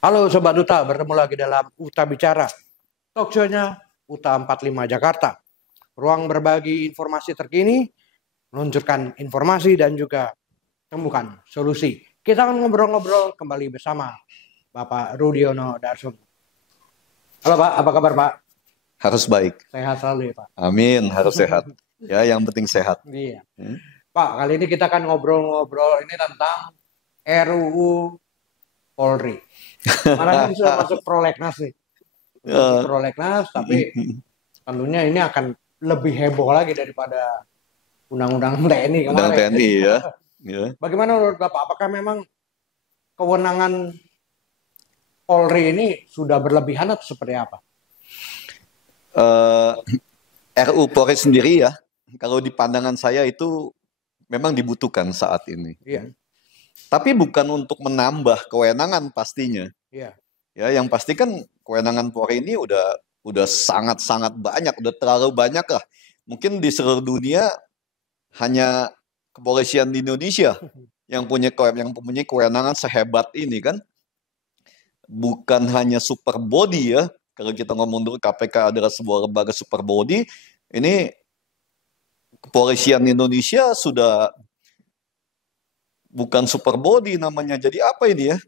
Halo Sobat Uta, bertemu lagi dalam Uta Bicara, talk show-nya Uta 45 Jakarta. Ruang berbagi informasi terkini, meluncurkan informasi dan juga temukan solusi. Kita akan ngobrol-ngobrol kembali bersama Bapak Rudiono Darsono. Halo Pak, apa kabar Pak? Harus baik. Sehat selalu ya Pak. Amin, harus sehat. Ya, yang penting sehat. Iya. Pak, kali ini kita akan ngobrol-ngobrol ini tentang RUU Polri. Mana kan sudah masuk prolegnas nih. Masuk prolegnas, tapi tentunya ini akan lebih heboh lagi daripada undang-undang TNI kemarin. Undang TNI ya. Bagaimana menurut Bapak? Apakah memang kewenangan Polri ini sudah berlebihan atau seperti apa? RUU Polri sendiri ya, kalau di pandangan saya itu memang dibutuhkan saat ini. Iya. Tapi bukan untuk menambah kewenangan pastinya. Iya. Ya, yang pasti kan kewenangan Polri ini udah sangat-sangat banyak, udah terlalu banyak lah. Mungkin di seluruh dunia hanya kepolisian di Indonesia yang mempunyai kewenangan sehebat ini kan. Bukan hanya super body ya. Kalau kita ngomong dulu KPK adalah sebuah lembaga super body, ini kepolisian Indonesia sudah bukan super body namanya. Jadi apa ini ya?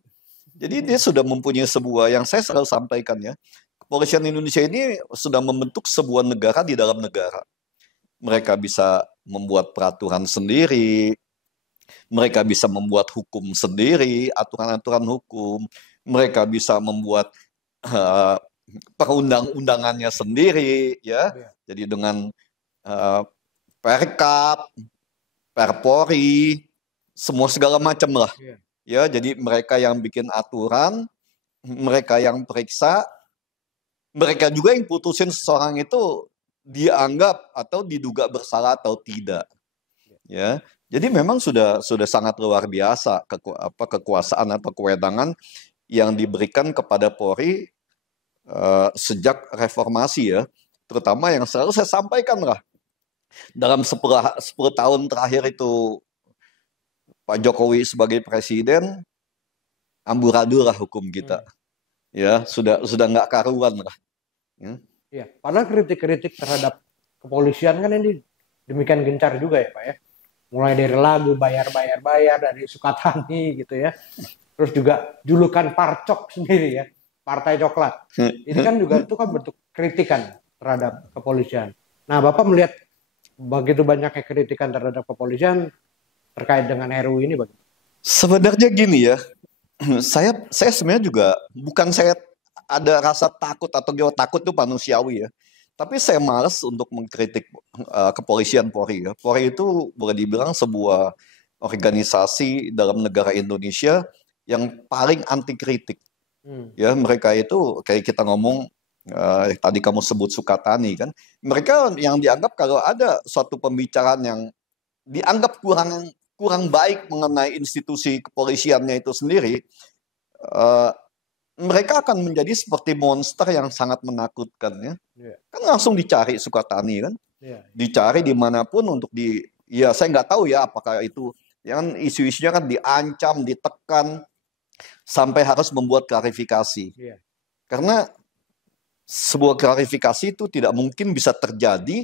Jadi dia sudah mempunyai sebuah yang saya selalu sampaikan ya. Kepolisian Indonesia ini sudah membentuk sebuah negara di dalam negara. Mereka bisa membuat peraturan sendiri, mereka bisa membuat hukum sendiri, aturan-aturan hukum, mereka bisa membuat perundang-undangannya sendiri, ya. Jadi dengan Perkap, Perpori, semua segala macam lah. Ya, jadi mereka yang bikin aturan, mereka yang periksa, mereka juga yang putusin seseorang itu dianggap atau diduga bersalah atau tidak. Ya. Jadi memang sudah sangat luar biasa kekuasaan atau kewenangan yang diberikan kepada Polri sejak reformasi ya. Terutama yang selalu saya sampaikan lah. Dalam 10 tahun terakhir itu Pak Jokowi sebagai presiden, amburadul lah hukum kita. Ya, sudah nggak karuan lah. Ya, padahal kritik-kritik terhadap kepolisian kan ini demikian gencar juga ya Pak ya. Mulai dari lagu bayar dari Sukatani gitu ya. Terus juga julukan Parcok sendiri ya, Partai Coklat. Ini kan juga itu kan bentuk kritikan terhadap kepolisian. Nah, Bapak melihat begitu banyaknya kritikan terhadap kepolisian terkait dengan RUU ini bagaimana? Sebenarnya gini ya, saya sebenarnya juga bukan saya ada rasa takut atau takut itu manusiawi ya. Tapi saya malas untuk mengkritik kepolisian Polri ya. Polri itu boleh dibilang sebuah organisasi dalam negara Indonesia yang paling anti kritik. Ya, mereka itu kayak kita ngomong tadi kamu sebut Sukatani kan. Mereka yang dianggap kalau ada suatu pembicaraan yang dianggap kurang baik mengenai institusi kepolisiannya itu sendiri, mereka akan menjadi seperti monster yang sangat menakutkan ya. Kan langsung dicari Sukatani kan. Dicari dimanapun untuk ya saya nggak tahu ya apakah itu yang isu-isunya kan diancam, ditekan sampai harus membuat klarifikasi. Karena sebuah klarifikasi itu tidak mungkin bisa terjadi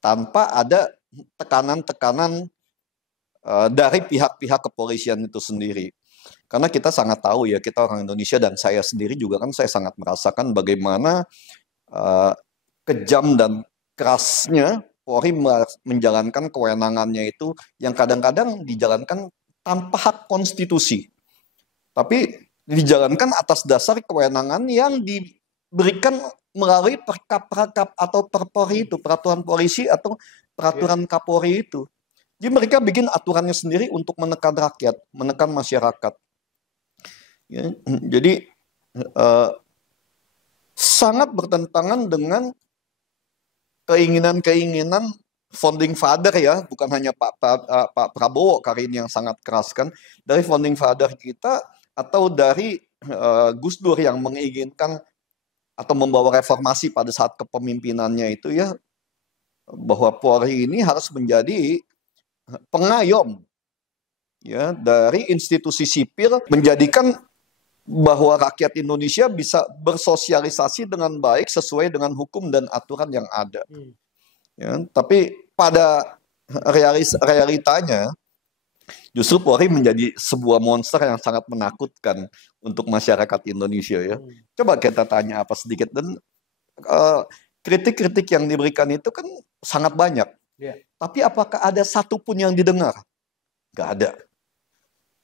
tanpa ada tekanan-tekanan dari pihak-pihak kepolisian itu sendiri. Karena kita sangat tahu ya, kita orang Indonesia dan saya sendiri juga kan saya sangat merasakan bagaimana kejam dan kerasnya Polri menjalankan kewenangannya itu yang kadang-kadang dijalankan tanpa hak konstitusi. Tapi dijalankan atas dasar kewenangan yang diberikan melalui perkap-perkap atau perpori itu, peraturan polisi atau peraturan Kapolri itu. Jadi mereka bikin aturannya sendiri untuk menekan rakyat, menekan masyarakat. Ya, jadi sangat bertentangan dengan keinginan founding father ya, bukan hanya Pak Prabowo kali ini yang sangat keras kan, dari founding father kita atau dari Gus Dur yang menginginkan atau membawa reformasi pada saat kepemimpinannya itu ya, bahwa Polri ini harus menjadi pengayom ya dari institusi sipil, menjadikan bahwa rakyat Indonesia bisa bersosialisasi dengan baik sesuai dengan hukum dan aturan yang ada. Ya, tapi pada realitanya justru Polri menjadi sebuah monster yang sangat menakutkan untuk masyarakat Indonesia ya. Coba kita tanya apa sedikit, dan kritik-kritik yang diberikan itu kan sangat banyak. Tapi apakah ada satupun yang didengar? Gak ada.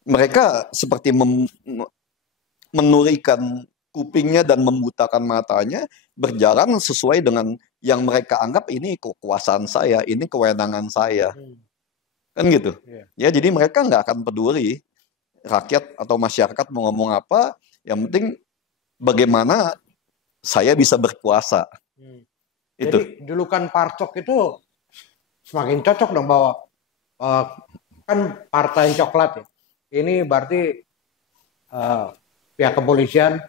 Mereka seperti menurikan kupingnya dan membutakan matanya, berjalan sesuai dengan yang mereka anggap ini kekuasaan saya, ini kewenangan saya. Kan gitu. Ya, jadi mereka nggak akan peduli rakyat atau masyarakat mau ngomong apa, yang penting bagaimana saya bisa berkuasa. Jadi julukan Parcok itu semakin cocok dong, bahwa kan partai coklat ya. Ini berarti pihak kepolisian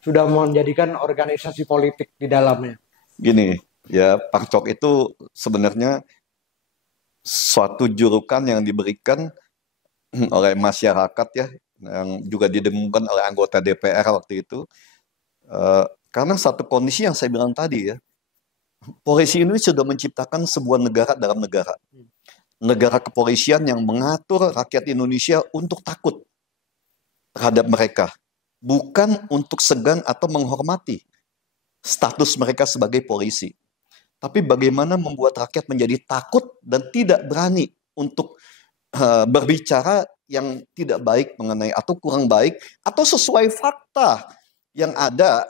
sudah menjadikan organisasi politik di dalamnya. Gini, ya, Parcok itu sebenarnya suatu julukan yang diberikan oleh masyarakat ya, yang juga didengungkan oleh anggota DPR waktu itu, karena satu kondisi yang saya bilang tadi ya, polisi ini sudah menciptakan sebuah negara dalam negara. Negara kepolisian yang mengatur rakyat Indonesia untuk takut terhadap mereka, bukan untuk segan atau menghormati status mereka sebagai polisi. Tapi bagaimana membuat rakyat menjadi takut dan tidak berani untuk berbicara yang tidak baik mengenai atau kurang baik atau sesuai fakta yang ada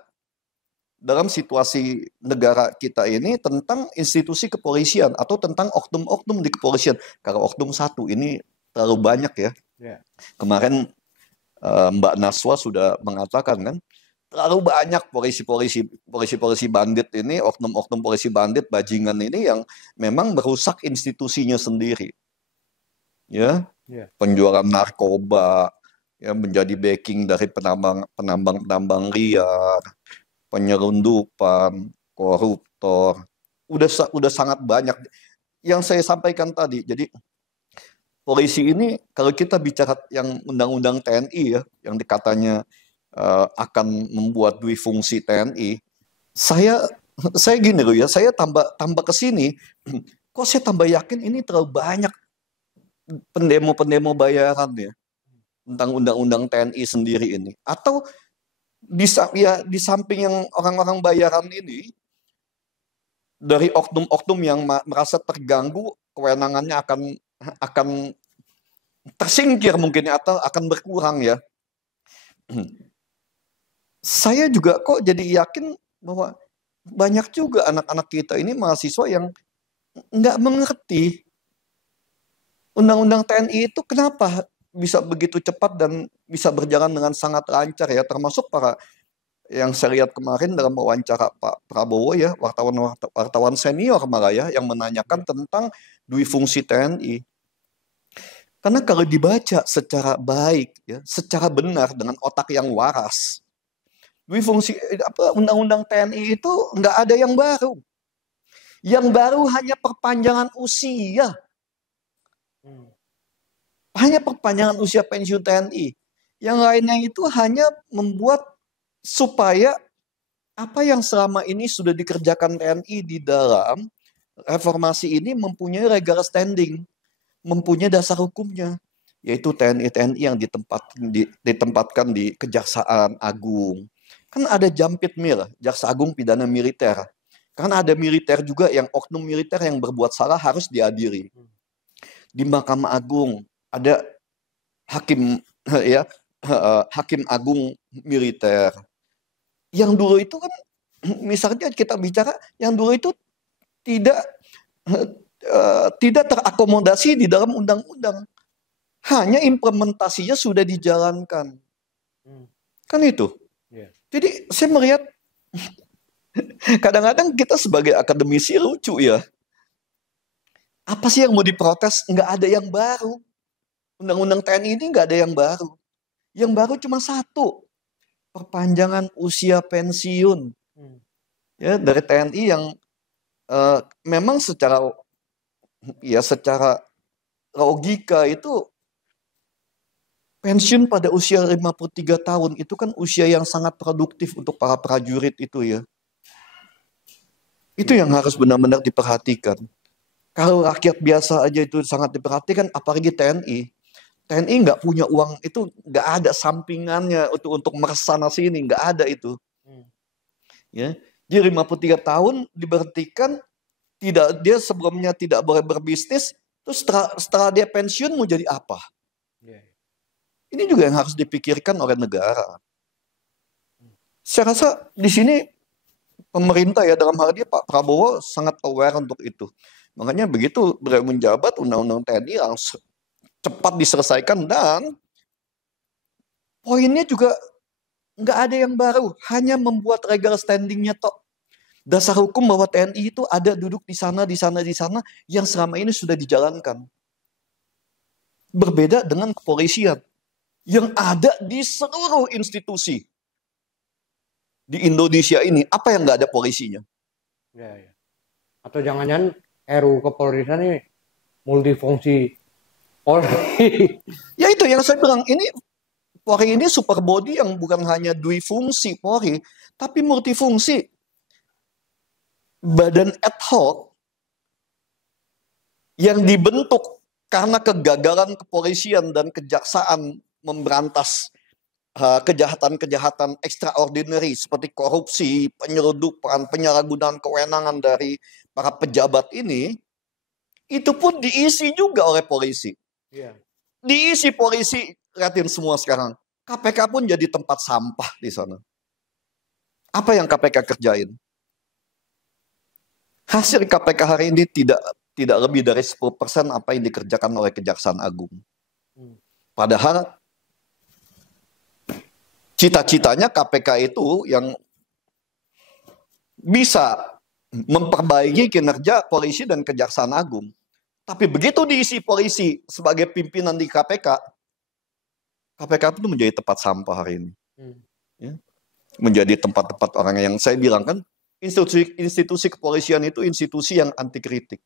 dalam situasi negara kita ini tentang institusi kepolisian atau tentang oknum-oknum di kepolisian. Kalau oknum satu ini terlalu banyak ya. Kemarin Mbak Naswa sudah mengatakan kan, terlalu banyak polisi bandit ini, oknum-oknum polisi bandit, bajingan ini yang memang merusak institusinya sendiri. Ya, penjualan narkoba, ya, menjadi backing dari penambang liar, penyelundupan, koruptor, udah sangat banyak yang saya sampaikan tadi. Jadi polisi ini, kalau kita bicara yang undang-undang TNI ya, yang dikatanya akan membuat dui fungsi TNI, saya gini loh ya, saya tambah ke sini, kok saya tambah yakin ini terlalu banyak pendemo bayaran ya tentang undang-undang TNI sendiri ini. Atau di samping yang orang-orang bayaran ini, dari oknum-oknum yang merasa terganggu, kewenangannya akan tersingkir mungkin atau akan berkurang ya. Saya juga kok jadi yakin bahwa banyak juga anak-anak kita ini mahasiswa yang nggak mengerti undang-undang TNI itu kenapa bisa begitu cepat dan bisa berjalan dengan sangat lancar ya, termasuk para yang saya lihat kemarin dalam wawancara Pak Prabowo ya, wartawan senior malah ya, yang menanyakan tentang dui fungsi TNI. Karena kalau dibaca secara baik ya, secara benar dengan otak yang waras, dui fungsi undang-undang TNI itu nggak ada yang baru. Yang baru hanya perpanjangan usia. Hanya perpanjangan usia pensiun TNI. Yang lainnya itu hanya membuat supaya apa yang selama ini sudah dikerjakan TNI di dalam reformasi ini mempunyai legal standing, mempunyai dasar hukumnya, yaitu TNI yang ditempatkan di Kejaksaan Agung. Kan ada Jampitmil, Jaksa Agung Pidana Militer. Kan ada militer juga, yang oknum militer yang berbuat salah harus diadili. Di Mahkamah Agung ada hakim ya, hakim agung militer. Yang dulu itu kan, misalnya kita bicara, yang dulu itu tidak terakomodasi di dalam undang-undang. Hanya implementasinya sudah dijalankan. Kan itu. Jadi saya melihat kadang-kadang kita sebagai akademisi lucu ya. Apa sih yang mau diprotes? Nggak ada yang baru. Undang-undang TNI ini nggak ada yang baru. Yang baru cuma satu. Perpanjangan usia pensiun. Ya, dari TNI yang memang secara logika itu pensiun pada usia 53 tahun itu kan usia yang sangat produktif untuk para prajurit itu ya. Itu yang harus benar-benar diperhatikan. Kalau rakyat biasa aja itu sangat diperhatikan, apalagi TNI. TNI nggak punya uang itu, nggak ada sampingannya untuk meresana sini, nggak ada itu. Ya, dia 53 tahun diberhentikan, dia sebelumnya tidak boleh berbisnis, terus setelah dia pensiun mau jadi apa? Ini juga yang harus dipikirkan oleh negara. Saya rasa di sini pemerintah ya dalam hal ini Pak Prabowo sangat aware untuk itu. Makanya begitu beliau menjabat, undang-undang TNI langsung cepat diselesaikan dan poinnya juga nggak ada yang baru, hanya membuat legal standingnya toh. Dasar hukum bahwa TNI itu ada duduk di sana, di sana, di sana yang selama ini sudah dijalankan. Berbeda dengan kepolisian yang ada di seluruh institusi di Indonesia ini. Apa yang nggak ada polisinya? Ya. Atau jangan-jangan RUU kepolisian ini multifungsi Polri. Ya itu yang saya bilang, ini Polri ini super body yang bukan hanya dui fungsi Polri, tapi multifungsi. Badan ad hoc yang dibentuk karena kegagalan kepolisian dan kejaksaan memberantas kejahatan-kejahatan extraordinary seperti korupsi, penyeludupan, penyalahgunaan kewenangan dari para pejabat ini, itu pun diisi juga oleh polisi. Diisi polisi, lihatin semua sekarang. KPK pun jadi tempat sampah di sana. Apa yang KPK kerjain? Hasil KPK hari ini tidak lebih dari 10% apa yang dikerjakan oleh Kejaksaan Agung. Padahal cita-citanya KPK itu yang bisa memperbaiki kinerja polisi dan Kejaksaan Agung. Tapi begitu diisi polisi sebagai pimpinan di KPK, KPK itu menjadi tempat sampah hari ini. Ya. Menjadi tempat-tempat orang yang saya bilang kan, institusi kepolisian itu institusi yang anti kritik.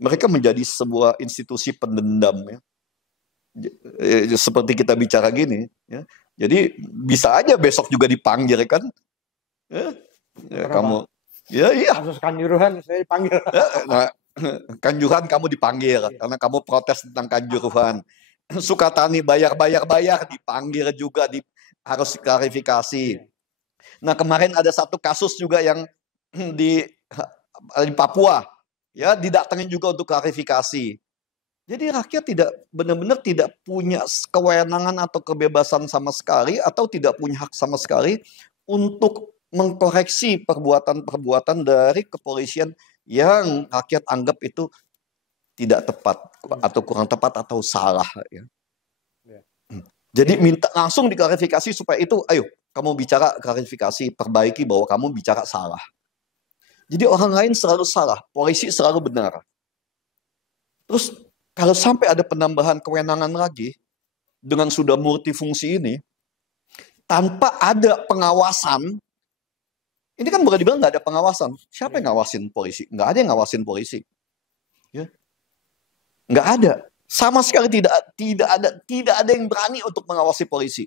Mereka menjadi sebuah institusi pendendam ya. Seperti kita bicara gini ya. Jadi bisa aja besok juga dipanggil kan. Ya, kamu iya. Kasus Kanjuruhan saya dipanggil. Nah, Kanjuruhan kamu dipanggil karena kamu protes tentang Kanjuruhan. Sukatani bayar dipanggil juga, harus klarifikasi. Nah kemarin ada satu kasus juga yang di Papua ya, didatengin juga untuk klarifikasi. Jadi rakyat benar-benar tidak punya kewenangan atau kebebasan sama sekali, atau tidak punya hak sama sekali untuk mengkoreksi perbuatan-perbuatan dari kepolisian yang rakyat anggap itu tidak tepat atau kurang tepat atau salah. Ya. Jadi minta langsung diklarifikasi supaya itu, ayo kamu bicara klarifikasi, perbaiki bahwa kamu bicara salah. Jadi orang lain selalu salah, polisi selalu benar. Terus kalau sampai ada penambahan kewenangan lagi dengan sudah multifungsi ini, tanpa ada pengawasan, ini kan boleh dibilang nggak ada pengawasan. Siapa yang ngawasin polisi? Nggak ada yang ngawasin polisi. Ya. Nggak ada. Sama sekali tidak ada yang berani untuk mengawasi polisi.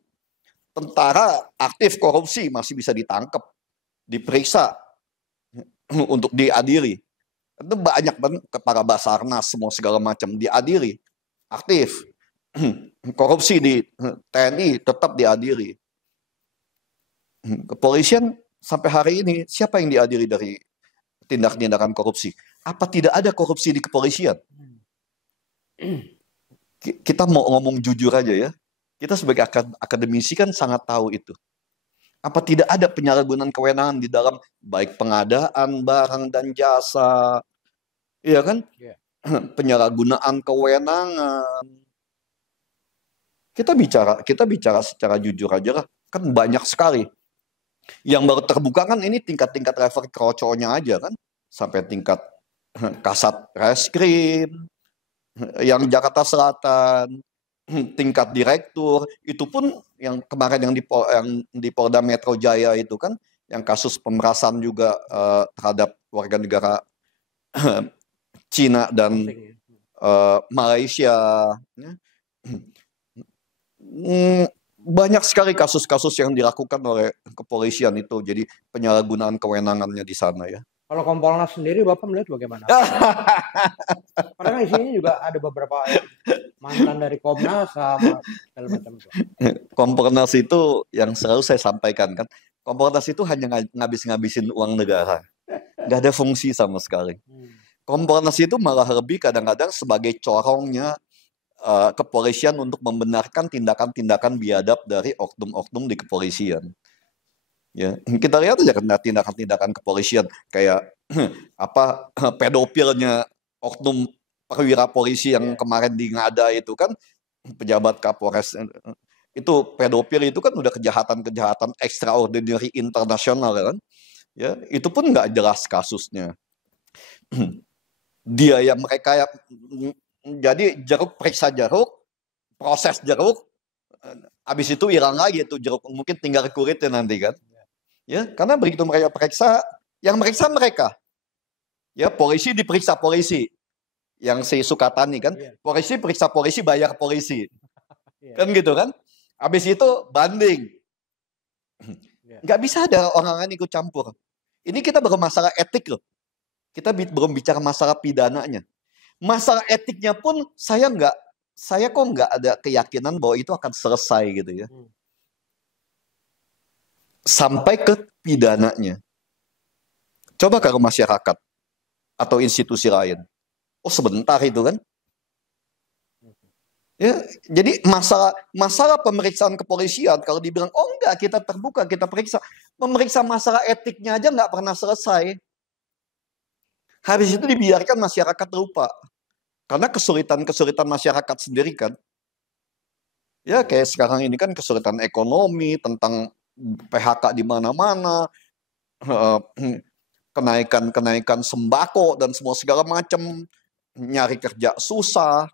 Tentara aktif korupsi masih bisa ditangkap, diperiksa, untuk diadili. Itu banyak banget para Basarnas semua segala macam diadili, aktif. Korupsi di TNI tetap diadili. Kepolisian sampai hari ini siapa yang diadili dari tindak-tindakan korupsi? Apa tidak ada korupsi di kepolisian? Kita mau ngomong jujur aja ya. Kita sebagai akademisi kan sangat tahu itu. Apa tidak ada penyalahgunaan kewenangan di dalam baik pengadaan barang dan jasa, iya kan? Penyalahgunaan kewenangan. Kita bicara secara jujur aja lah. Kan banyak sekali. Yang baru terbuka kan ini tingkat-tingkat level kroconya aja kan. Sampai tingkat Kasat Reskrim, yang Jakarta Selatan, tingkat direktur, itu pun yang kemarin yang di Polda Metro Jaya itu kan, yang kasus pemerasan juga terhadap warga negara Cina dan Malaysia. Banyak sekali kasus-kasus yang dilakukan oleh kepolisian itu, jadi penyalahgunaan kewenangannya di sana ya. Kalau Kompolnas sendiri Bapak melihat bagaimana? Karena kan isinya juga ada beberapa yang mantan dari Komnas sama segala macam itu. Kompolnas itu yang selalu saya sampaikan kan, Kompolnas itu hanya ngabis-ngabisin uang negara, nggak ada fungsi sama sekali. Kompolnas itu malah lebih kadang-kadang sebagai corongnya kepolisian untuk membenarkan tindakan-tindakan biadab dari oknum-oknum di kepolisian. Ya, kita lihat aja kan tindakan-tindakan kepolisian kayak apa pedofilnya oknum perwira polisi yang kemarin di Ngada itu kan, pejabat Kapolres itu pedofil itu kan udah kejahatan-kejahatan extraordinary internasional kan. Ya, itu pun nggak jelas kasusnya. Dia yang mereka yang jadi jeruk periksa jeruk, proses jeruk, habis itu hilang lagi itu jeruk, mungkin tinggal kulitnya nanti kan. Ya, karena begitu mereka periksa, yang meriksa mereka. Ya, polisi diperiksa polisi. Yang si Sukatani kan, polisi periksa polisi, bayar polisi. Kan gitu kan. Habis itu banding. Nggak bisa ada orang lain ikut campur. Ini kita baru masalah etik loh. Kita belum bicara masalah pidananya. Masalah etiknya pun saya kok nggak ada keyakinan bahwa itu akan selesai gitu ya. Sampai ke pidananya. Coba kalau masyarakat atau institusi lain. Oh sebentar itu kan. Ya, jadi masalah pemeriksaan kepolisian kalau dibilang oh enggak kita terbuka kita periksa, memeriksa masalah etiknya aja nggak pernah selesai. Habis itu dibiarkan masyarakat lupa. Karena kesulitan masyarakat sendiri kan. Ya kayak sekarang ini kan kesulitan ekonomi, tentang PHK di mana-mana, kenaikan sembako dan semua segala macam, nyari kerja susah.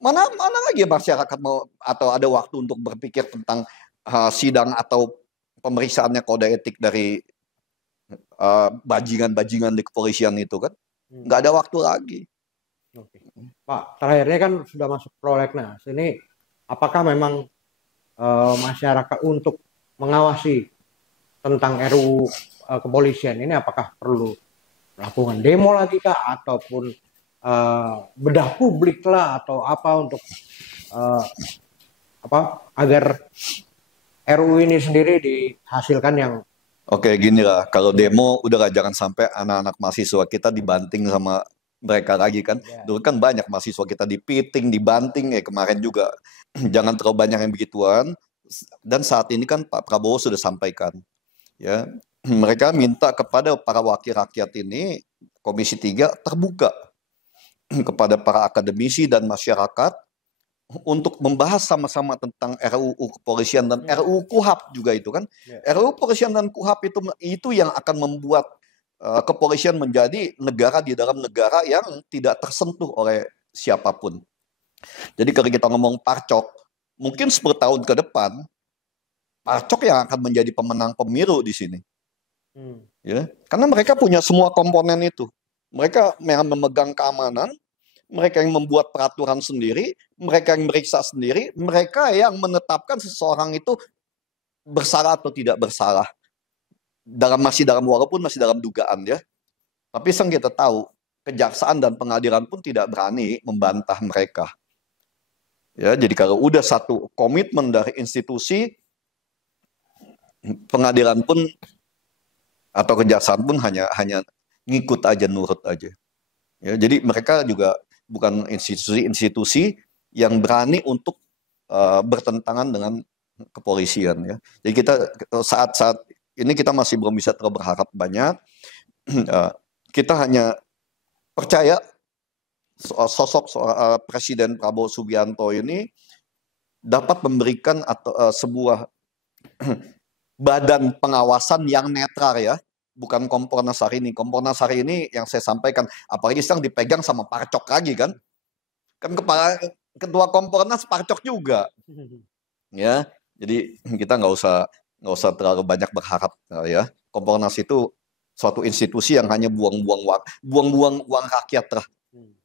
Mana lagi masyarakat mau atau ada waktu untuk berpikir tentang sidang atau pemeriksaannya kode etik dari bajingan-bajingan di kepolisian itu kan. Nggak ada waktu lagi. Oke. Pak, terakhirnya kan sudah masuk prolegnas. Ini apakah memang masyarakat untuk mengawasi tentang RUU kepolisian ini apakah perlu melakukan demo lagi kah ataupun bedah publik lah atau apa untuk agar RUU ini sendiri dihasilkan yang Oke, gini lah, kalau demo udah jangan sampai anak-anak mahasiswa kita dibanting sama mereka lagi kan. Dulu kan banyak mahasiswa kita dipiting, dibanting ya kemarin juga. Jangan terlalu banyak yang begituan. Dan saat ini kan Pak Prabowo sudah sampaikan, ya mereka minta kepada para wakil rakyat ini Komisi 3 terbuka kepada para akademisi dan masyarakat untuk membahas sama-sama tentang RUU kepolisian dan RUU KUHAP juga itu kan. RUU kepolisian dan KUHAP itu yang akan membuat kepolisian menjadi negara di dalam negara yang tidak tersentuh oleh siapapun. Jadi kalau kita ngomong Parcok, mungkin 10 tahun ke depan Parcok yang akan menjadi pemenang pemilu di sini. Ya, karena mereka punya semua komponen itu. Mereka yang memegang keamanan, mereka yang membuat peraturan sendiri, mereka yang meriksa sendiri, mereka yang menetapkan seseorang itu bersalah atau tidak bersalah. Walaupun masih dalam dugaan ya. Tapi kita tahu, kejaksaan dan pengadilan pun tidak berani membantah mereka. Ya, jadi kalau udah satu komitmen dari institusi, pengadilan pun atau kejaksaan pun hanya ngikut aja, nurut aja. Ya, jadi mereka juga bukan institusi-institusi yang berani untuk bertentangan dengan kepolisian ya. Jadi kita saat ini kita masih belum bisa terlalu berharap banyak. Kita hanya percaya sosok Presiden Prabowo Subianto ini dapat memberikan sebuah badan pengawasan yang netral ya. Bukan Kompolnas hari ini. Kompolnas hari ini yang saya sampaikan, apalagi sekarang dipegang sama Parcok lagi kan. Kan ketua Kompolnas Parcok juga. Ya, jadi kita nggak usah terlalu banyak berharap ya. Kompolnas itu suatu institusi yang hanya buang-buang uang rakyat lah.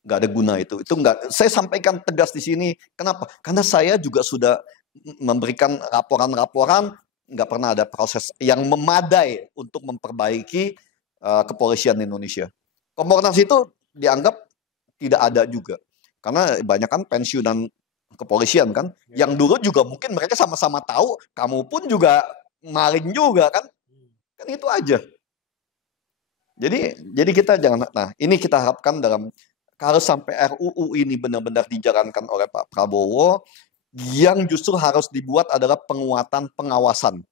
Nggak ada guna itu. Itu nggak. Saya sampaikan tegas di sini. Kenapa? Karena saya juga sudah memberikan laporan-laporan, nggak pernah ada proses yang memadai untuk memperbaiki kepolisian Indonesia. Kompolnas itu dianggap tidak ada juga. Karena banyak kan pensiunan kepolisian kan. Yang dulu juga mungkin mereka sama-sama tahu, kamu pun juga maling juga kan. Kan itu aja. Jadi kita jangan, nah ini kita harapkan kalau sampai RUU ini benar-benar dijalankan oleh Pak Prabowo, yang justru harus dibuat adalah penguatan pengawasan.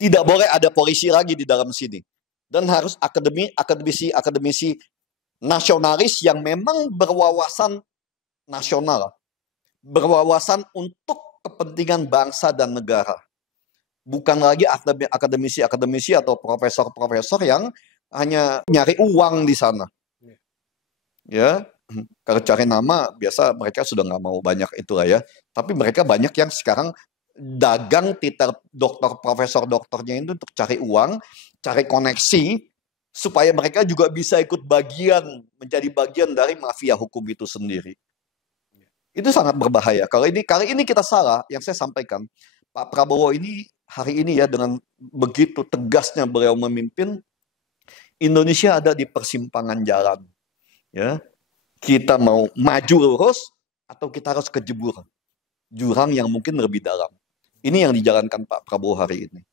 Tidak boleh ada polisi lagi di dalam sini. Dan harus akademisi nasionalis yang memang berwawasan nasional. Berwawasan untuk kepentingan bangsa dan negara. Bukan lagi akademisi atau profesor-profesor yang hanya nyari uang di sana. Ya, kalau cari nama biasa mereka sudah nggak mau banyak itulah ya. Tapi mereka banyak yang sekarang dagang titel dokter, profesor doktornya itu untuk cari uang, cari koneksi, supaya mereka juga bisa ikut menjadi bagian dari mafia hukum itu sendiri. Itu sangat berbahaya. Kali ini kita salah, yang saya sampaikan, Pak Prabowo ini hari ini ya dengan begitu tegasnya beliau memimpin, Indonesia ada di persimpangan jalan. Ya, kita mau maju lurus atau kita harus ke jurang yang mungkin lebih dalam. Ini yang dijalankan Pak Prabowo hari ini.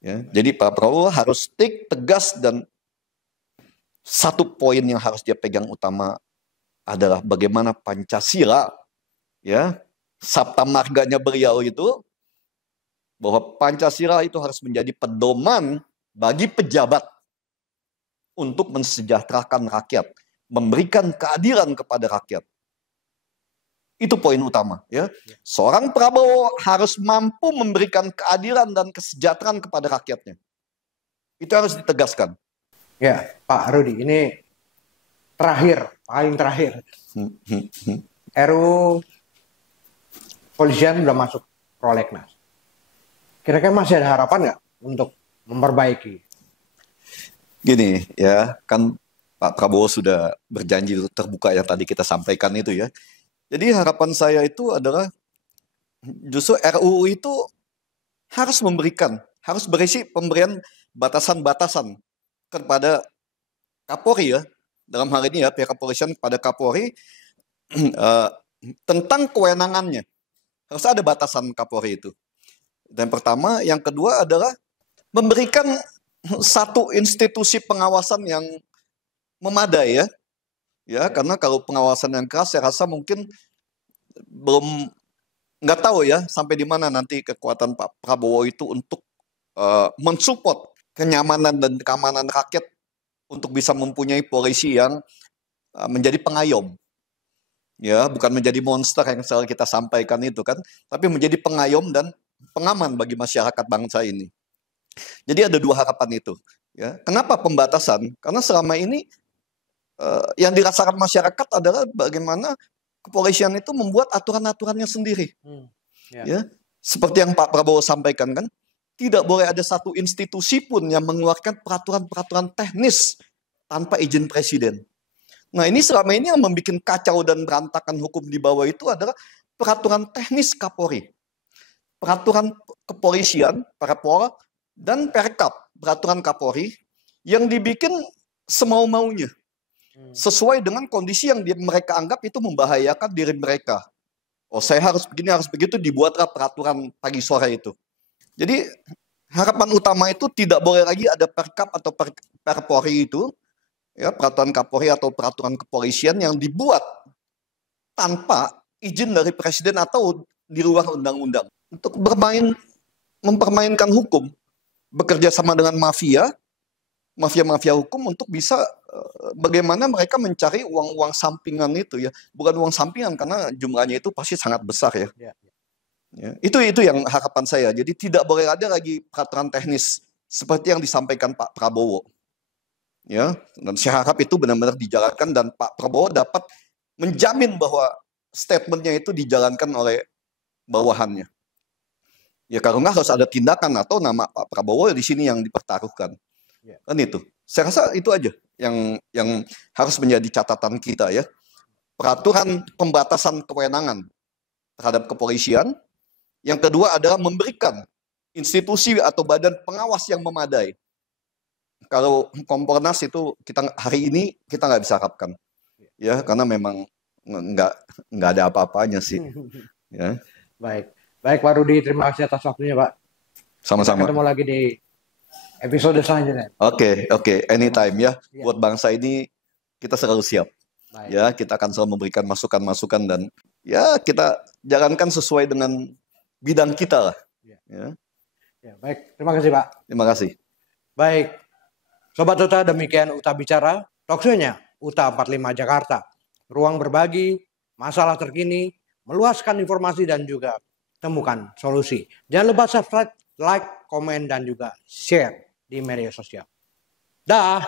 Ya, jadi Pak Prabowo harus tegas, dan satu poin yang harus dia pegang utama adalah bagaimana Pancasila, ya, sabta marganya beliau itu, bahwa Pancasila itu harus menjadi pedoman bagi pejabat untuk mensejahterakan rakyat, memberikan keadilan kepada rakyat. Itu poin utama, ya. Seorang Prabowo harus mampu memberikan keadilan dan kesejahteraan kepada rakyatnya. Itu harus ditegaskan. Ya, Pak Rudi, ini paling terakhir. RUU Kepolisian sudah masuk prolegnas. Kira-kira masih ada harapan nggak untuk memperbaiki? Gini ya, kan Pak Prabowo sudah berjanji terbuka yang tadi kita sampaikan itu ya. Jadi harapan saya itu adalah justru RUU itu harus berisi pemberian batasan-batasan kepada Kapolri ya. Dalam hal ini ya, pihak kepolisian kepada Kapolri tentang kewenangannya. Harus ada batasan Kapolri itu. Dan pertama, yang kedua adalah memberikan satu institusi pengawasan yang memadai ya. Ya, karena kalau pengawasan yang keras saya rasa mungkin nggak tahu ya sampai di mana nanti kekuatan Pak Prabowo itu untuk mensupport kenyamanan dan keamanan rakyat untuk bisa mempunyai polisi yang menjadi pengayom. Ya, bukan menjadi monster yang selalu kita sampaikan itu kan, tapi menjadi pengayom dan pengaman bagi masyarakat bangsa ini. Jadi ada dua harapan itu. Ya. Kenapa pembatasan? Karena selama ini yang dirasakan masyarakat adalah bagaimana kepolisian itu membuat aturan-aturannya sendiri. Ya. Seperti yang Pak Prabowo sampaikan kan, tidak boleh ada satu institusi pun yang mengeluarkan peraturan-peraturan teknis tanpa izin presiden. Nah ini selama ini yang membuat kacau dan berantakan hukum di bawah itu adalah peraturan teknis Kapolri. Peraturan kepolisian, Perpol, dan Perkap, peraturan Kapolri, yang dibikin semau-maunya. Sesuai dengan kondisi yang mereka anggap itu membahayakan diri mereka. Oh saya harus begini, harus begitu, dibuatlah peraturan pagi sore itu. Jadi harapan utama itu tidak boleh lagi ada Perkap atau Perpolri itu, ya, peraturan Kapolri atau peraturan kepolisian yang dibuat tanpa izin dari presiden atau di luar undang-undang. Untuk mempermainkan hukum, bekerja sama dengan mafia hukum untuk bisa bagaimana mereka mencari uang-uang sampingan itu ya, bukan uang sampingan karena jumlahnya itu pasti sangat besar ya. Ya, itu yang harapan saya. Jadi tidak boleh ada lagi peraturan teknis seperti yang disampaikan Pak Prabowo. Ya, dan saya harap itu benar-benar dijalankan dan Pak Prabowo dapat menjamin bahwa statementnya itu dijalankan oleh bawahannya. Ya kalau nggak harus ada tindakan atau nama Pak Prabowo di sini yang dipertaruhkan. Kan itu. Saya rasa itu aja yang harus menjadi catatan kita ya. Peraturan pembatasan kewenangan terhadap kepolisian. Yang kedua adalah memberikan institusi atau badan pengawas yang memadai. Kalau Kompolnas itu hari ini kita nggak bisa harapkan, ya karena memang nggak ada apa-apanya sih. Ya. Baik, Pak Rudi, terima kasih atas waktunya, Pak. Sama-sama. Kita ketemu lagi di episode selanjutnya. Oke, anytime ya. Buat bangsa ini kita selalu siap. Baik. Ya, kita akan selalu memberikan masukan-masukan dan ya kita jalankan sesuai dengan bidang kita lah. Ya. Baik, terima kasih Pak. Terima kasih. Baik, Sobat UTA, demikian UTA Bicara, talkshow-nya UTA 45 Jakarta. Ruang berbagi, masalah terkini, meluaskan informasi dan juga temukan solusi. Jangan lupa subscribe, like, komen, dan juga share di media sosial. Dah.